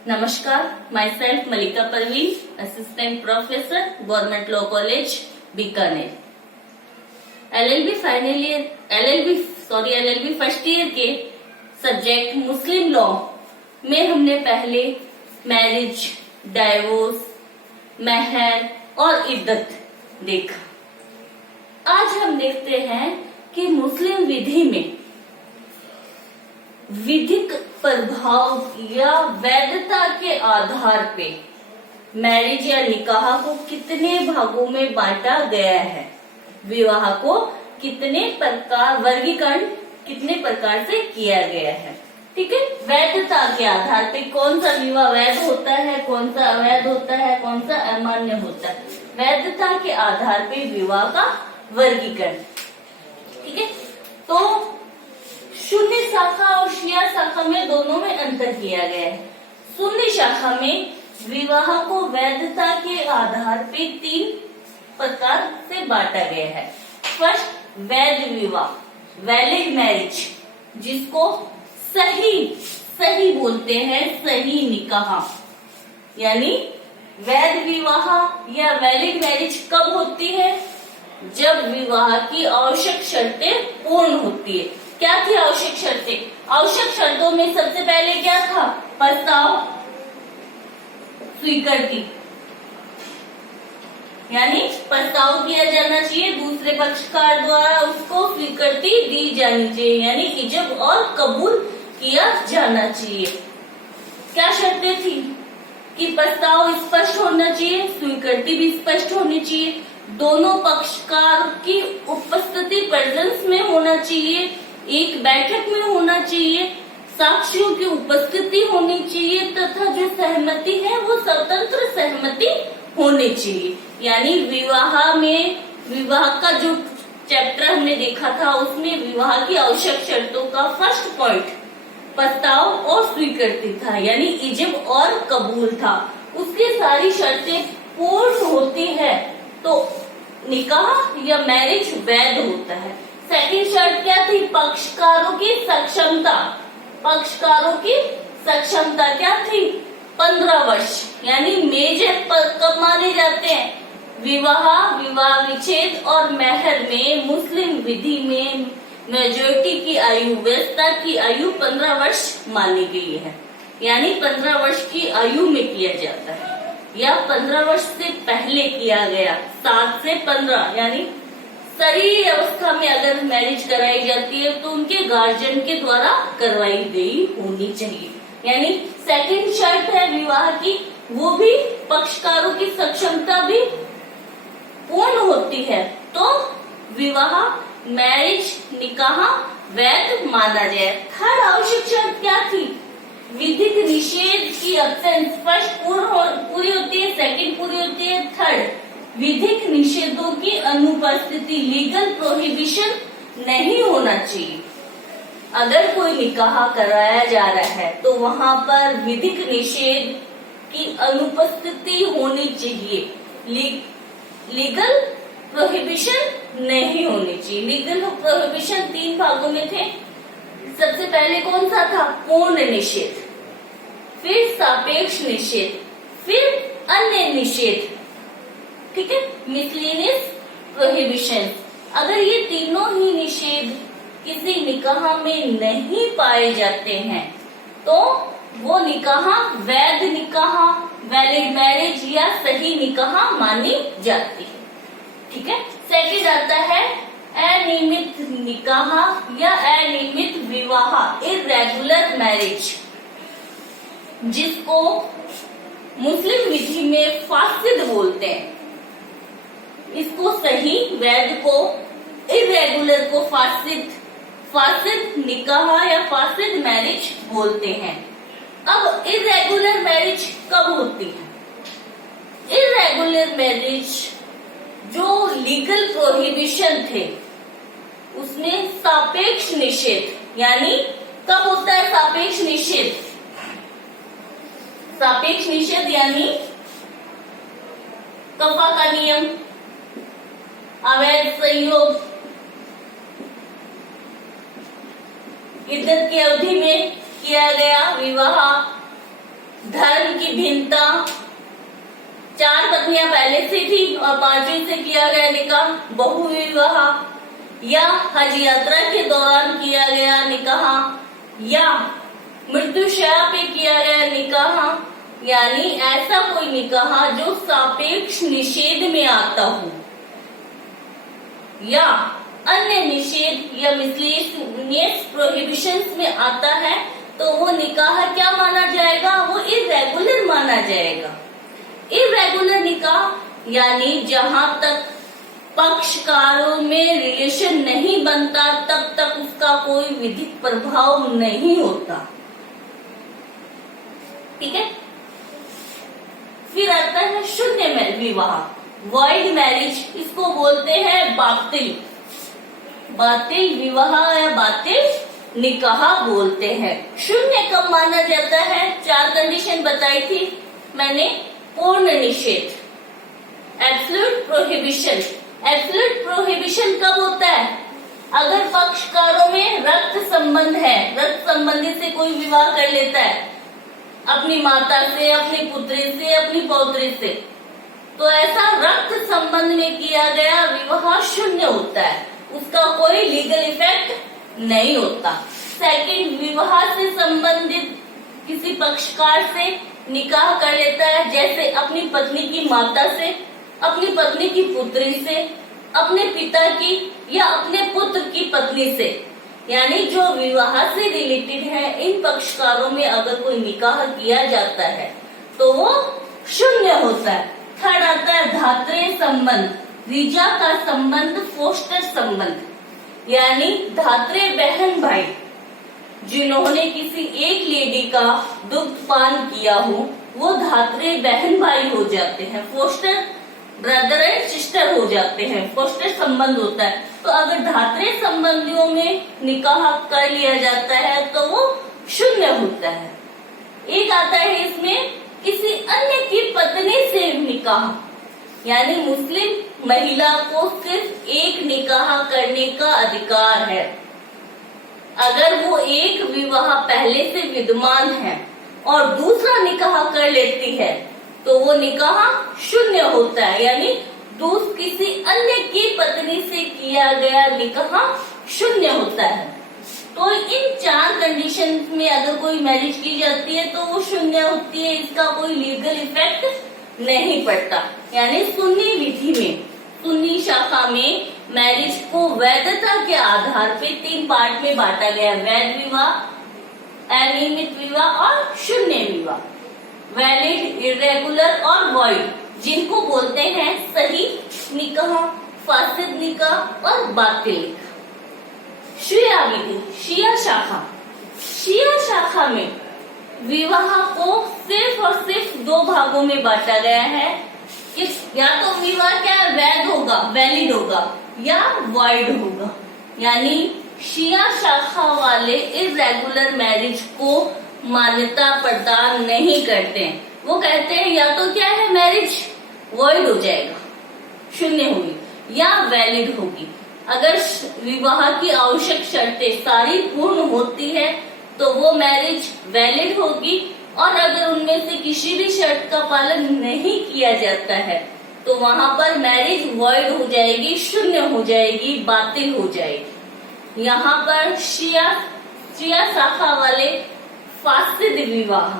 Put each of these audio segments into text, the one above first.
नमस्कार, myself Malika Parveen, assistant professor, government law college Bikaner. LLB first year के subject Muslim law में हमने पहले मैरिज, डाइवोर्स, महर और इद्दत देखा। आज हम देखते हैं कि मुस्लिम विधि में विधिक प्रभाव या वैधता के आधार पे मैरिज या निकाह को कितने भागों में बांटा गया है, विवाह को कितने प्रकार वर्गीकरण कितने प्रकार से किया गया है। ठीक है, वैधता के आधार पे कौन सा विवाह वैध होता है, कौन सा अवैध होता है, कौन सा अमान्य होता है। वैधता के आधार पे विवाह का वर्गीकरण। ठीक है, तो शून्य शाखा और शिया शाखा में दोनों में अंतर किया गया है। शून्य शाखा में विवाह को वैधता के आधार पे 3 प्रकार से बांटा गया है। फर्स्ट, वैध विवाह, वैलिड मैरिज, जिसको सही बोलते हैं, सही निकाह। यानी वैध विवाह या वैलिड मैरिज कब होती है? जब विवाह की आवश्यक शर्तें पूर्ण होती है। क्या थी आवश्यक शर्तें? आवश्यक शर्तों में सबसे पहले क्या था? प्रस्ताव, स्वीकृति, यानी प्रस्ताव किया जाना चाहिए, दूसरे पक्षकार द्वारा उसको स्वीकृति दी जानी चाहिए, यानी इजब और कबूल किया जाना चाहिए। क्या शर्तें थी? कि प्रस्ताव स्पष्ट होना चाहिए, स्वीकृति भी स्पष्ट होनी चाहिए, दोनों पक्षकार की उपस्थिति प्रेजेंस में होना चाहिए, एक बैठक में होना चाहिए, साक्षियों की उपस्थिति होनी चाहिए तथा जो सहमति है वो स्वतंत्र सहमति होनी चाहिए। यानी विवाह का जो चैप्टर हमने देखा था उसमें विवाह की आवश्यक शर्तों का फर्स्ट पॉइंट प्रस्ताव और स्वीकृति था, यानी इजब और कबूल था। उसकी सारी शर्तें पूर्ण होती है तो निकाह या मैरिज वैध होता है। सेकंड शर्त क्या थी? पक्षकारों की सक्षमता। पक्षकारों की सक्षमता क्या थी? 15 वर्ष, यानी मेजर कब माने जाते हैं? विवाह विच्छेद और महर में मुस्लिम विधि में मेजोरिटी की आयु, वयस्कता की आयु 15 वर्ष मानी गई है। यानी 15 वर्ष की आयु में किया जाता है, या 15 वर्ष से पहले किया गया, 7 से 15, यानी शरीर अवस्था में अगर मैरिज कराई जाती है तो उनके गार्जियन के द्वारा करवाई गई होनी चाहिए। यानी सेकंड शर्त है विवाह की, वो भी पक्षकारों की सक्षमता भी पूर्ण होती है तो विवाह मैरिज निकाह वैध माना जाए। थर्ड आवश्यक शर्त क्या थी? विधिक निषेध की अब्सेंस। फर्स्ट पूरी होती है, सेकंड पूरी होती है, थर्ड विधिक निषेधों की अनुपस्थिति, लीगल प्रोहिबिशन नहीं होना चाहिए। अगर कोई निकाह कराया जा रहा है तो वहां पर विधिक निषेध की अनुपस्थिति होनी चाहिए, लीगल प्रोहिबिशन नहीं होनी चाहिए। लीगल प्रोहिबिशन 3 भागों में थे। सबसे पहले कौन सा था? पूर्ण निषेध, फिर सापेक्ष निषेध, फिर अन्य निषेध। ठीक है, मिसलेनियस प्रोहिबिशन। अगर ये तीनों ही निषेध किसी निकाह में नहीं पाए जाते हैं तो वो निकाह वैध निकाह, वैलिड मैरिज या सही निकाह मानी जाती है। ठीक है, सेकंड आता है अनियमित निकाह या अनियमित विवाह, इर्रेगुलर मैरिज, जिसको मुस्लिम विधि में फासिद बोलते हैं। इसको सही, वैध को, इर्रेगुलर को फासिद निकाह या फासिद मैरिज बोलते हैं। अब इर्रेगुलर मैरिज कब होती है? इर्रेगुलर मैरिज जो लीगल प्रोहिबिशन थे उसमें सापेक्ष निषेध, यानी कब होता है सापेक्ष निषेध? सापेक्ष निषेध यानी कफा का नियम, अवैध संयोग, इद्दत की अवधि में किया गया विवाह, धर्म की भिन्नता, 4 पत्नियां पहले से थी और 5वीं से किया गया निकाह, बहुविवाह, या हज यात्रा के दौरान किया गया निकाह, या मृत्युशैया पे किया गया निकाह, यानी ऐसा कोई निकाह जो सापेक्ष निषेध में आता हो, या अन्य निषेध या मिसलेनियस प्रोहिबिशंस में आता है, तो वो निकाह क्या माना जाएगा? वो इर्रेगुलर माना जाएगा। इर्रेगुलर निकाह यानी जहां तक पक्षकारों में रिलेशन नहीं बनता तब तक उसका कोई विधिक प्रभाव नहीं होता। ठीक है। फिर आता है शून्य विवाह, वॉइड मैरिज, इसको बोलते हैं बातिल, बातिल विवाह या बातिल निकाह बोलते हैं। शून्य कब माना जाता है? 4 कंडीशन बताई थी मैंने। पूर्ण निषेध, एब्सोल्यूट प्रोहिबिशन। एब्सोल्यूट प्रोहिबिशन कब होता है? अगर पक्षकारों में रक्त संबंध है, रक्त संबंधी से कोई विवाह कर लेता है अपनी माता से, अपनी पुत्री से, अपनी पौत्री से, तो ऐसा रक्त संबंध में किया गया विवाह शून्य होता है, उसका कोई लीगल इफेक्ट नहीं होता। सेकंड, विवाह से संबंधित किसी पक्षकार से निकाह कर लेता है, जैसे अपनी पत्नी की माता से, अपनी पत्नी की पुत्री से, अपने पिता की या अपने पुत्र की पत्नी से, यानी जो विवाह से रिलेटेड है, इन पक्षकारों में अगर कोई निकाह किया जाता है तो वो शून्य होता है। थर्ड आता है धात्रेय संबंध, रीजा का संबंध, फोस्टर संबंध, यानी धात्रेय बहन भाई जिन्होंने किसी एक लेडी का दुग्धपान किया हो, वो धात्रेय बहन भाई हो जाते हैं, फोस्टर ब्रदर एंड सिस्टर हो जाते हैं, फोस्टर संबंध होता है। तो अगर धात्रेय संबंधियों में निकाह कर लिया जाता है तो वो शून्य होता है। एक आता है इसमें किसी अन्य की पत्नी से निकाह, यानी मुस्लिम महिला को सिर्फ एक निकाह करने का अधिकार है। अगर वो एक विवाह पहले से विद्यमान है और दूसरा निकाह कर लेती है तो वो निकाह शून्य होता है, यानी किसी अन्य की पत्नी से किया गया निकाह शून्य होता है। तो इन 4 कंडीशन में अगर कोई मैरिज की जाती है तो वो शून्य होती है, इसका कोई लीगल इफेक्ट नहीं पड़ता। यानी सुन्नी विधि में, सुन्नी शाखा में मैरिज को वैधता के आधार पे 3 पार्ट में बांटा गया, वैध विवाह, अनियमित विवाह और शून्य विवाह, वैलिड, इर्रेगुलर और वॉइड, जिनको बोलते हैं सही निकाह, फासिद निकाह और बातिल निकाह। शिया विधि, शिया शाखा, शिया शाखा में विवाह को सिर्फ और सिर्फ 2 भागों में बांटा गया है कि या तो विवाह क्या वैध होगा, वैलिड होगा, या वॉइड होगा। यानी शिया शाखा वाले इर्रेगुलर मैरिज को मान्यता प्रदान नहीं करते हैं। वो कहते हैं या तो क्या है, मैरिज वॉइड हो जाएगा, शून्य होगी, या वैलिड होगी। अगर विवाह की आवश्यक शर्तें सारी पूर्ण होती है तो वो मैरिज वैलिड होगी, और अगर उनमें से किसी भी शर्त का पालन नहीं किया जाता है तो वहां पर मैरिज वॉइड हो जाएगी, शून्य हो जाएगी, बातिल हो जाएगी। यहाँ पर शिया शाखा वाले फासिद विवाह,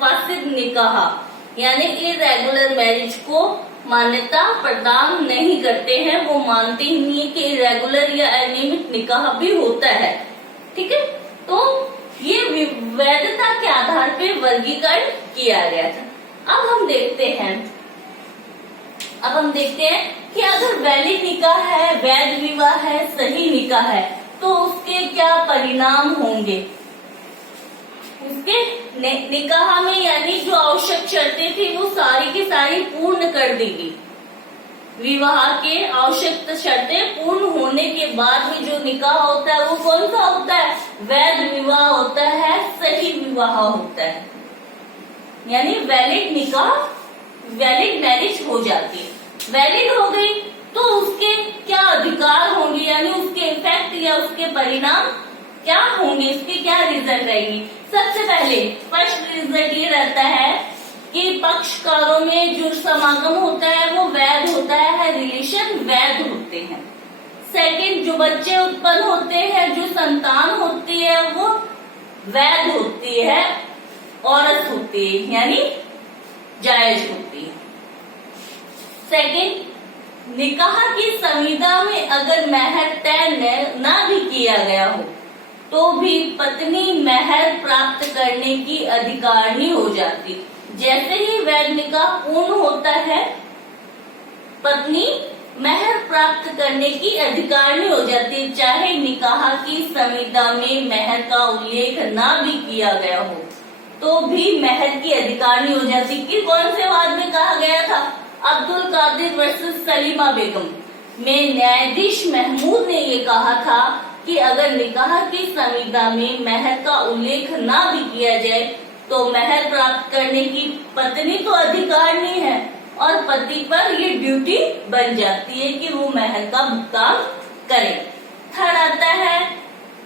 फासिद निकाह यानी इर्रेगुलर मैरिज को मान्यता प्रदान नहीं करते हैं। वो मानते ही नहीं है कि इर्रेगुलर या अनियमित निकाह भी होता है। ठीक है, तो ये वैधता के आधार पे वर्गीकरण किया गया था। अब हम देखते हैं कि अगर वैलिड निकाह है, वैध विवाह है, सही निकाह है, तो उसके क्या परिणाम होंगे। उसके निकाह में यानी जो आवश्यक शर्तें थी वो सारी की सारी पूर्ण कर देगी। विवाह के आवश्यक शर्तें पूर्ण होने के बाद भी जो निकाह होता है वो कौन सा होता है, वैध विवाह होता है, सही विवाह होता है। यानी वैलिड निकाह, वैलिड मैरिज हो जाती है। वैलिड हो गई तो उसके क्या अधिकार होंगे, यानी उसके इफेक्ट या उसके परिणाम क्या होंगे, इसके क्या रिजल्ट रहेंगे? सबसे पहले फर्स्ट रिजल्ट ये रहता है कि पक्षकारों में जो समागम होता है वो वैध होता है, रिलेशन वैध होते हैं। सेकंड, जो बच्चे उत्पन्न होते हैं, जो संतान होती है वो वैध होती है, औरत होती है, यानी जायज होती है। सेकंड, निकाह की संविदा में अगर महर तय न भी किया गया हो तो भी पत्नी महर प्राप्त करने की अधिकारिणी हो जाती। जैसे ही वैध निकाह पूर्ण होता है, पत्नी महर प्राप्त करने की अधिकारिणी हो जाती है, चाहे निकाह की संविदा में महर का उल्लेख न भी किया गया हो तो भी महर की अधिकारिणी हो जाती। कि कौन से वाद में कहा गया था? अब्दुल कादिर वर्सेस सलीमा बेगम में न्यायाधीश महमूद ने ये कहा था कि अगर निकाह की संविदा में महर का उल्लेख न भी किया जाए तो महर प्राप्त करने की पत्नी तो अधिकारिणी है और पति पर ये ड्यूटी बन जाती है कि वो महर का भुगतान करे। थर्ड आता है,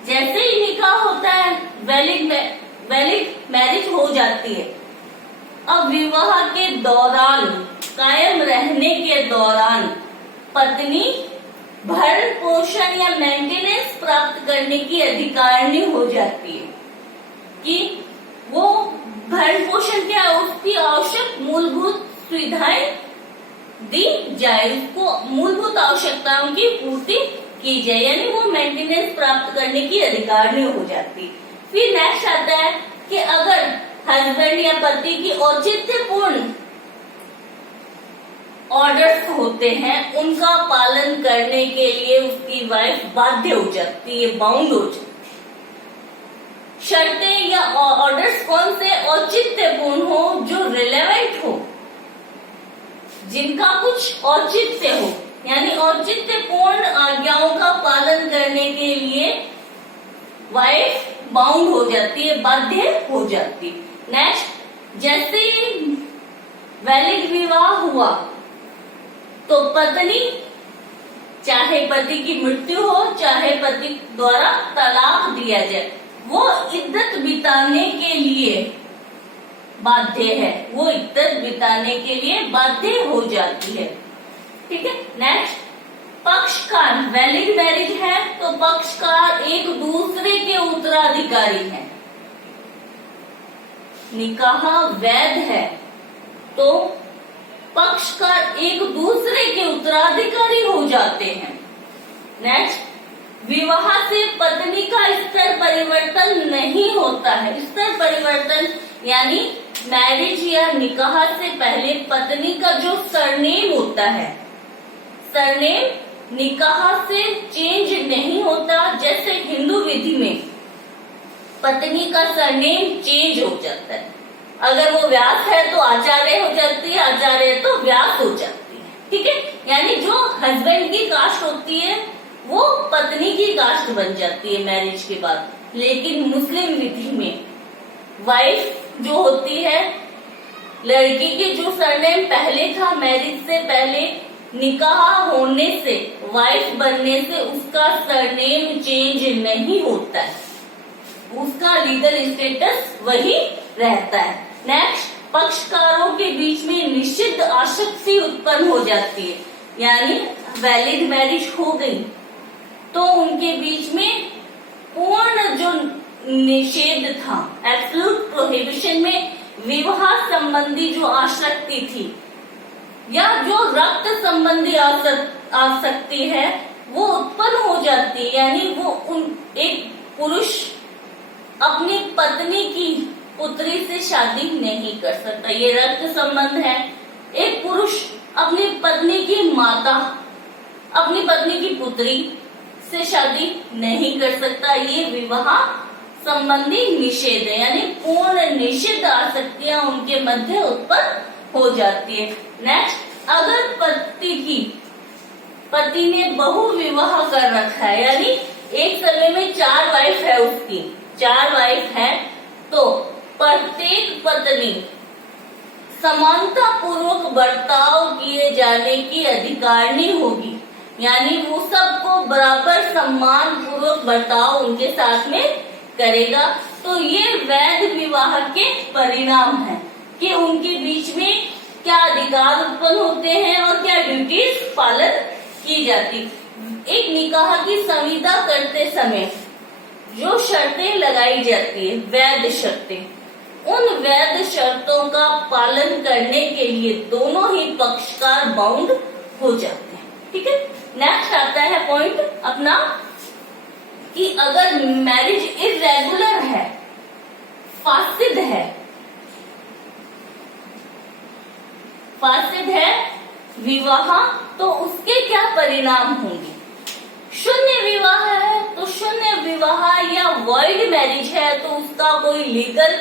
जैसे ही निकाह होता है वैलिड मैरिज हो जाती है। अब विवाह के दौरान, कायम रहने के दौरान पत्नी भरण पोषण या मेंटेनेंस प्राप्त करने की अधिकारिणी हो जाती है कि वो भरण पोषण क्या है, उसकी आवश्यक मूलभूत सुविधाएं दी जाए, उसको मूलभूत आवश्यकताओं की पूर्ति की जाए, यानी वो मेंटेनेंस प्राप्त करने की अधिकारिणी हो जाती। फिर नेक्स्ट आता है कि अगर हस्बैंड या पति की औचित्यपूर्ण ऑर्डर्स होते हैं, उनका पालन करने के लिए उसकी वाइफ बाध्य हो जाती है, बाउंड हो जाती है। शर्तें या ऑर्डर्स कौन से? औचित्यपूर्ण हो, जो रिलेवेंट हो, जिनका कुछ औचित्य हो, यानी औचित्यपूर्ण आज्ञाओं का पालन करने के लिए वाइफ बाउंड हो जाती है, बाध्य हो जाती। नेक्स्ट, जैसे वैलिड विवाह हुआ तो पत्नी, चाहे पति की मृत्यु हो, चाहे पति द्वारा तलाक दिया जाए, वो इद्दत बिताने के लिए बाध्य है, वो इद्दत बिताने के लिए बाध्य हो जाती है। ठीक है। नेक्स्ट, पक्षकार, वैलिड मैरिज है तो पक्षकार एक दूसरे के उत्तराधिकारी है। निकाह वैध है तो पक्षकार एक दूसरे के उत्तराधिकारी हो जाते हैं। नेक्स्ट, विवाह से पत्नी का स्तर परिवर्तन नहीं होता है। स्तर परिवर्तन यानी मैरिज या निकाह से पहले पत्नी का जो सरनेम होता है, सरनेम निकाह से चेंज नहीं होता। जैसे हिंदू विधि में पत्नी का सरनेम चेंज हो जाता है, अगर वो व्यास है तो आचार्य हो जाती है, आचार्य है तो व्यास हो जाती है। ठीक है, यानी जो हस्बैंड की कास्ट होती है वो पत्नी की कास्ट बन जाती है मैरिज के बाद। लेकिन मुस्लिम विधि में वाइफ जो होती है, लड़की के जो सरनेम पहले था मैरिज से पहले, निकाह होने से, वाइफ बनने से उसका सरनेम चेंज नहीं होता है, उसका लीगल स्टेटस वही रहता है। नेक्स्ट, पक्षकारों के बीच में निषिद्ध आसक्ति उत्पन्न हो जाती है, यानी वैलिड मैरिज हो गई तो उनके बीच में पूर्ण जो निषेध था, एब्सोल्यूट प्रोहिबिशन में विवाह संबंधी जो आसक्ति थी या जो रक्त संबंधी आसक्ति है वो उत्पन्न हो जाती है, यानी वो एक पुरुष अपनी पत्नी की पुत्री से शादी नहीं कर सकता, ये रक्त संबंध है। एक पुरुष अपनी पत्नी की माता, अपनी पत्नी की पुत्री से शादी नहीं कर सकता, ये विवाह संबंधी निषेध है, यानी पूर्ण निषिद्ध आसक्तियां उनके मध्य उत्पन्न हो जाती है। नेक्स्ट, अगर पति ने बहु विवाह कर रखा है, यानी एक समय में 4 वाइफ है, उसकी 4 वाइफ है, तो प्रत्येक पत्नी समानता पूर्वक बर्ताव किए जाने की अधिकारिणी होगी। यानी वो सबको बराबर सम्मान पूर्वक बर्ताव उनके साथ में करेगा। तो ये वैध विवाह के परिणाम है कि उनके बीच में क्या अधिकार उत्पन्न होते हैं और क्या ड्यूटीज पालन की जाती। एक निकाह की संविदा करते समय जो शर्तें लगाई जाती है, वैध शर्तें, उन वैध शर्तों का पालन करने के लिए दोनों ही पक्षकार बाउंड हो जाते हैं। ठीक है, नेक्स्ट आता है पॉइंट अपना कि अगर मैरिज इर्रेगुलर है, फासिद है विवाह, तो उसके क्या परिणाम होंगे। शून्य विवाह है तो शून्य विवाह या वॉइड मैरिज है तो उसका कोई लीगल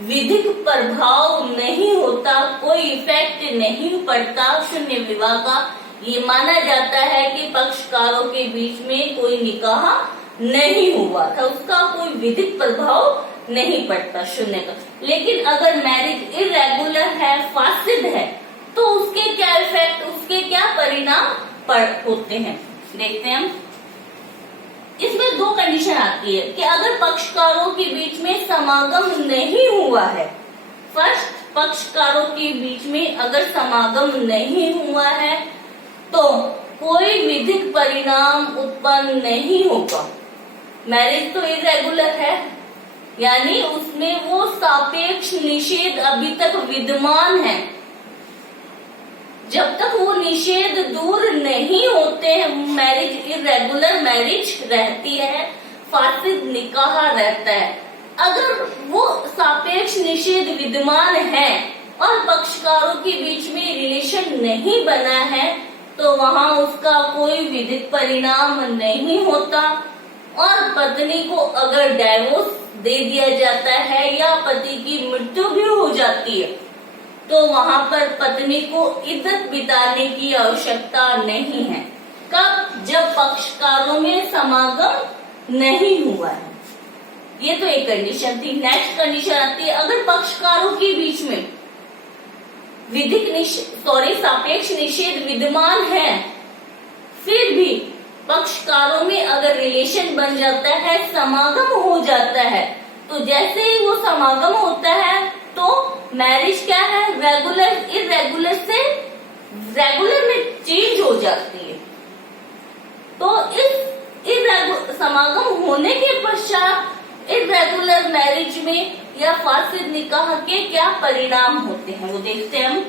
विधिक प्रभाव नहीं होता, कोई इफेक्ट नहीं पड़ता शून्य विवाह का। ये माना जाता है कि पक्षकारों के बीच में कोई निकाह नहीं हुआ था, उसका कोई विधिक प्रभाव नहीं पड़ता शून्य का। लेकिन अगर मैरिज इर्रेगुलर है, फासिद है, तो उसके क्या इफेक्ट, उसके क्या परिणाम होते हैं, देखते हैं हम। इसमें दो कंडीशन आती है कि अगर पक्षकारों के बीच में समागम नहीं हुआ है, फर्स्ट, पक्षकारों के बीच में अगर समागम नहीं हुआ है तो कोई विधिक परिणाम उत्पन्न नहीं होगा। मैरिज तो इर्रेगुलर है, यानी उसमें वो सापेक्ष निषेध अभी तक विद्यमान है। जब तक वो निषेध दूर नहीं होते हैं, मैरिज इर्रेगुलर मैरिज रहती है, फासिद निकाह रहता है। अगर वो सापेक्ष निषेध विद्यमान है और पक्षकारों के बीच में रिलेशन नहीं बना है तो वहां उसका कोई विधिक परिणाम नहीं होता। और पत्नी को अगर डाइवोर्स दे दिया जाता है या पति की मृत्यु भी हो जाती है तो वहां पर पत्नी को इद्दत बिताने की आवश्यकता नहीं है। कब? जब पक्षकारों में समागम नहीं हुआ है। ये तो एक कंडीशन थी। नेक्स्ट कंडीशन आती है, अगर पक्षकारों के बीच में सापेक्ष निषेध विद्यमान है, फिर भी पक्षकारों में अगर रिलेशन बन जाता है, समागम हो जाता है, तो जैसे ही वो समागम होता है तो मैरिज क्या है, इर्रेगुलर से रेगुलर में चेंज हो जाती है। तो इस समागम होने के पश्चात इर्रेगुलर मैरिज में या फासिद निकाह के क्या परिणाम होते हैं वो देखते हैं हम।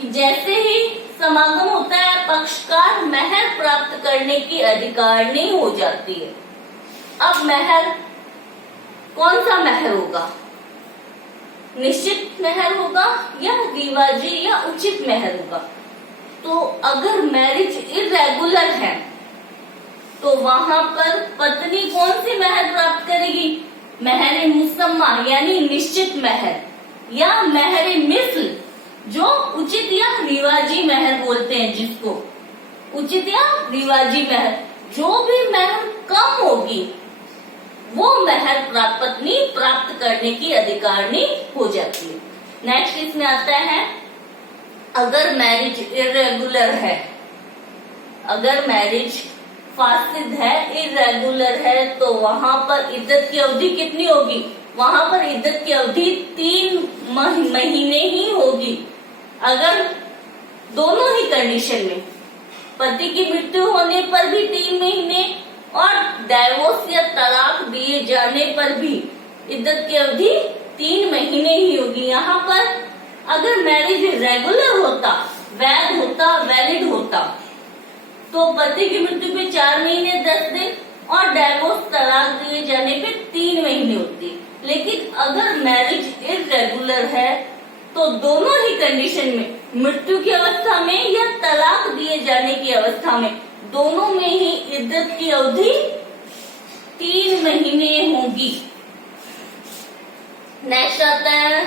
कि जैसे ही समागम होता है, पक्षकार महर प्राप्त करने की अधिकारिणी हो जाती है। अब महर, कौन सा महर होगा, निश्चित महर होगा या रिवाजी या उचित महर होगा। तो अगर मैरिज इर्रेगुलर है तो वहां पर पत्नी कौन सी महर प्राप्त करेगी, महर मुसम्मा यानी निश्चित महर, या महर मिस्ल जो उचित या रिवाजी महर बोलते हैं, जिसको उचित या रिवाजी महर, जो भी महर कम होगी वो महर पत्नी प्राप्त करने की अधिकारिणी हो जाती है। नेक्स्ट इसमें आता है, अगर मैरिज इर्रेगुलर है, अगर मैरिज फासिद है, इर्रेगुलर है, तो वहां पर इद्दत की अवधि कितनी होगी, वहां पर इद्दत की अवधि 3 महीने ही होगी। अगर दोनों ही कंडीशन में, पति की मृत्यु होने पर भी 3 महीने और डाइवोर्स या तलाक दिए जाने पर भी इद्दत की अवधि 3 महीने ही होगी। यहाँ पर अगर मैरिज रेगुलर होता, वैध होता, वैलिड होता, तो पति की मृत्यु पे 4 महीने 10 दिन और डाइवोर्स तलाक दिए जाने पे 3 महीने होती। लेकिन अगर मैरिज इर्रेगुलर है तो दोनों ही कंडीशन में, मृत्यु की अवस्था में या तलाक दिए जाने की अवस्था में, दोनों में ही इद्दत की अवधि 3 महीने होगी। नेक्स्ट आता है,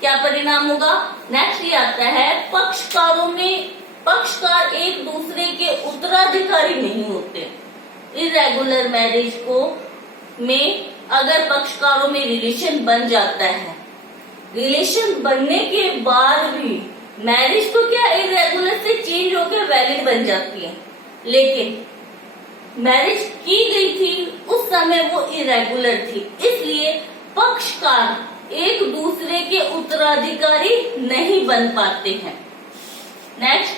क्या परिणाम होगा, नेक्स्ट ये आता है, पक्षकारों में, पक्षकार एक दूसरे के उत्तराधिकारी नहीं होते। इर्रेगुलर मैरिज को में अगर पक्षकारों में रिलेशन बन जाता है, रिलेशन बनने के बाद भी मैरिज तो क्या इर्रेगुलर से चेंज होकर वैलिड बन जाती है, लेकिन मैरिज की गई थी उस समय वो इरेगुलर थी, इसलिए पक्षकार एक दूसरे के उत्तराधिकारी नहीं बन पाते हैं। नेक्स्ट,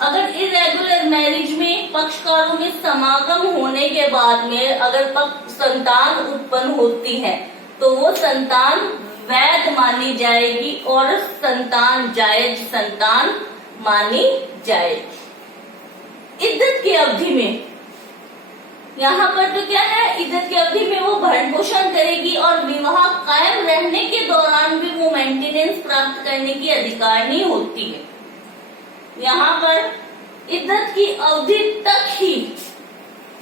अगर इरेगुलर मैरिज में पक्षकारों में समागम होने के बाद में अगर संतान उत्पन्न होती है तो वो संतान वैध मानी जाएगी और संतान जायज संतान मानी जाएगी। इद्दत की अवधि में यहाँ पर तो क्या है, इद्दत की अवधि में वो भरण पोषण करेगी और विवाह कायम रहने के दौरान भी वो मेंटेनेंस प्राप्त करने की अधिकारिणी होती है। यहाँ पर इद्दत की अवधि तक ही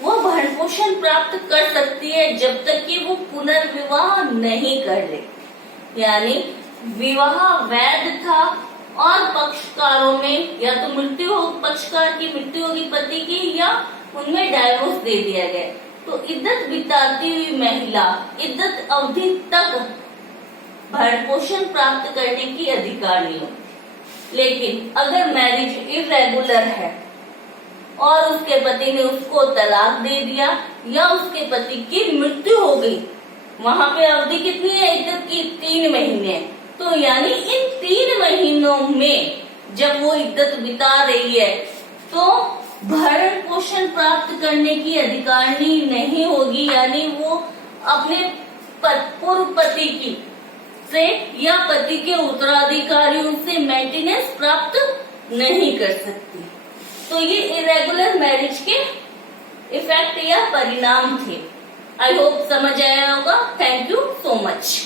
वो भरण पोषण प्राप्त कर सकती है जब तक कि वो पुनर्विवाह नहीं कर ले, यानी विवाह वैध था और पक्षकारों में या तो मृत्यु हो, पक्षकार की मृत्यु होगी पति की, या उनमें डाइवोर्स दे दिया गया, तो इद्दत बिताती हुई महिला इद्दत अवधि तक भरण पोषण प्राप्त करने की अधिकारिणी होती। लेकिन अगर मैरिज इरेगुलर है और उसके पति ने उसको तलाक दे दिया या उसके पति की मृत्यु हो गई, वहां पे अवधि कितनी है इद्दत की? 3 महीने। तो यानी इन 3 महीनों में जब वो इद्दत बिता रही है तो भरण पोषण प्राप्त करने की अधिकारिणी नहीं होगी, यानी वो अपने पूर्व पति की से या पति के उत्तराधिकारियों से मेंटेनेंस प्राप्त नहीं कर सकती। तो ये इरेगुलर मैरिज के इफेक्ट या परिणाम थे। आई होप समझ आया होगा। Thank you so much.